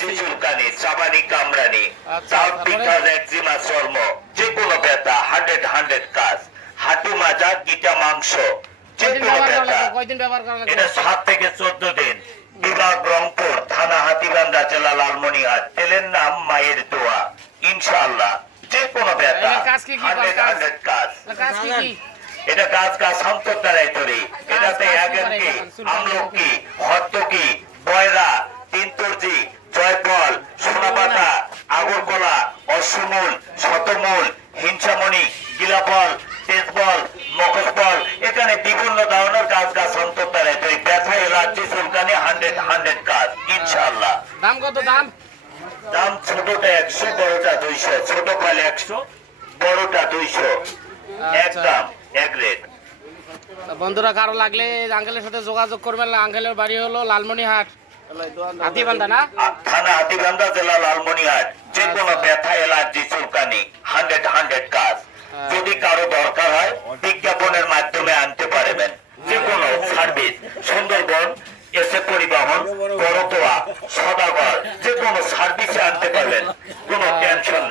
আছে চুলকানি চাবানি কামড়ানি আচ্ছা, দাঁত তারপরে? বিকাশ একজিমা চর্ম যে কোনো ব্যথা হান্ড্রেড হান্ড্রেড কাজ। হাঁটু মাজা গিটা মাংস যে কোনো ব্যথা। লাগবে কয়দিন ব্যবহার করা লাগবে এটা সাত থেকে চোদ্দ দিন। বিভাগ রংপুর থানা হাতিবান্ধা জেলা লালমনিহাট। তেলের নাম মায়ের দোয়া। ইনশাআল্লাহ যে কোনো ব্যথা হান্ড্রেড কাজ? হান্ড্রেড কাজ এটা গাছ গাছ সন্তর দ্বারাই তৈরি। এটাতে কাজ কি? আমলকি হত্তকি আগরকলা অশ্বমূল শতমূল হিংসামণি গিলাফল তেজবল মকসবল এখানে বিভিন্ন ধরনের গাছ গাছ সন্তর দ্বারাই তৈরি ব্যথা এলার্জি চুলকানি হান্ড্রেড হান্ড্রেড কাজ ইনশাআল্লাহ। দাম কত দাম? দাম ছোটটা একশো বড়টা দুইশো ছোট পালে একশো বড়টা দুইশো। এক আচ্ছা। দাম এক রেট। বন্ধুরা কারও লাগলে আঙ্কেলের সাথে যোগাযোগ করবেন আঙ্কেলের বাড়ি হলো লালমনিহাট। হাতিবান্ধা থানা হাতিবান্ধা জেলা লালমনিহাট যে কোনো ব্যথা এলার্জি চুলকানি হান্ড্রেড হান্ড্রেড কাজ। যদি কারও দরকার হয় বিজ্ঞাপনের মাধ্যমে আনতে পারবেন। যে কোনো সার্ভিস সুন্দরবন এসে পরিবহন করতোয়া সদাগর যে কোনো সার্ভিসে আনতে পারবেন। কোনো টেনশন